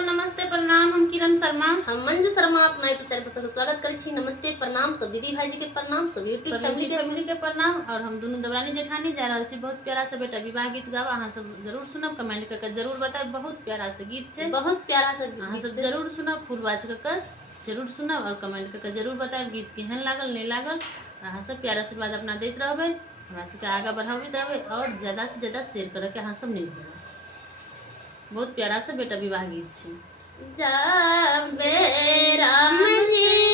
नमस्ते प्रणाम। हम किरण शर्मा, हम मंजू शर्मा अपना यूट्यूब चैनल पर सबका स्वागत करै छी। नमस्ते प्रणाम सब दीदी भाईजी के प्रणाम, सब यूट्यूब फैमिली के प्रणाम। और हम दोनों दबरानी जेठानी जा रहल छी। बहुत प्यारा से बेटा विवाह गीत गाब, अहाँ सब जरूर सुनब, कमेंट करके जरूर बताएब। बहुत प्यारा से गीत छै, बहुत प्यारा से अहाँ सब जरूर सुनब, फुलबाज के जरूर सुनब और कमेंट करके जरूर बताएब गीत केहन लागल नहीं लागल। अहाँ सब प्यारा आशीर्वाद अपना दैत रहबै, हमरा सबके आगा बढ़ाबैत रहबै और ज्यादा से ज्यादा शेयर करके अहाँ सब नहीं भूलब। बहुत प्यारा से बेटा विवाह गीत छै। जब राम जी